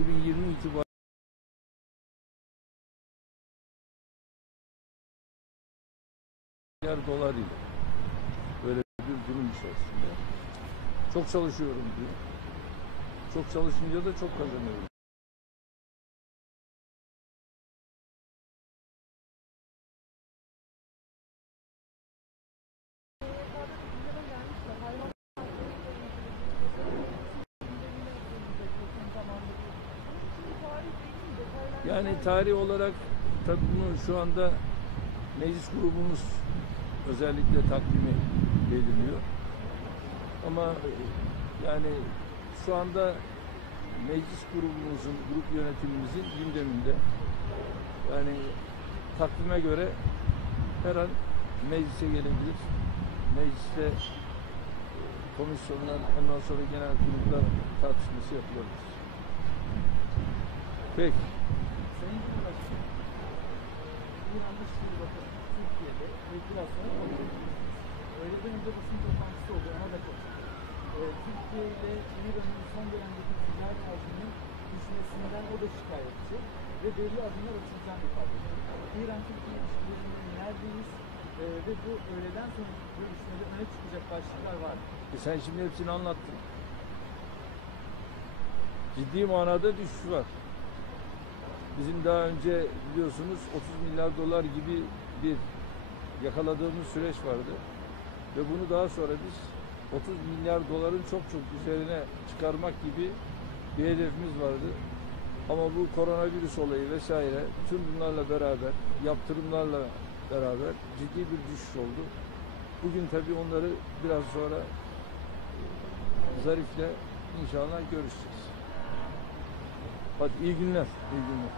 2020 itibariyle dolar ile böyle bir durum içerisinde. Çok çalışıyorum diyor. Çok çalışınca da çok kazanıyorum. Yani tarih olarak tabii bunu şu anda meclis grubumuz özellikle takvimi belirliyor. Ama yani şu anda meclis grubumuzun, grup yönetimimizin gündeminde. Yani takvime göre her an meclise gelebilir. Mecliste komisyonlar, ondan sonra genel kurulda tartışması yapılabilir. Peki. Sayın Cumhurbaşkanı, İran Dışişleri Bakanı Türkiye'de ve biraz sonra öğleden önce basın toplantısı oldu, ona da katıldı. Türkiye ile İran'ın son dönemdeki ticaret hacminin düşmesinden o da şikayetçi ve belli adımlar atılacağını ifade etti. İran-Türkiye ilişkilerinde neredeyiz ve bu öğleden sonraki görüşmede öne çıkacak başlıklar var. Sen şimdi hepsini anlattın. Ciddi manada düşüş var. Bizim daha önce biliyorsunuz 30 milyar dolar gibi bir yakaladığımız süreç vardı. Ve bunu daha sonra biz 30 milyar doların çok üzerine çıkarmak gibi bir hedefimiz vardı. Ama bu koronavirüs olayı vesaire tüm bunlarla beraber, yaptırımlarla beraber ciddi bir düşüş oldu. Bugün tabii onları biraz sonra Zarif'le inşallah görüşeceğiz. Hadi iyi günler. İyi günler.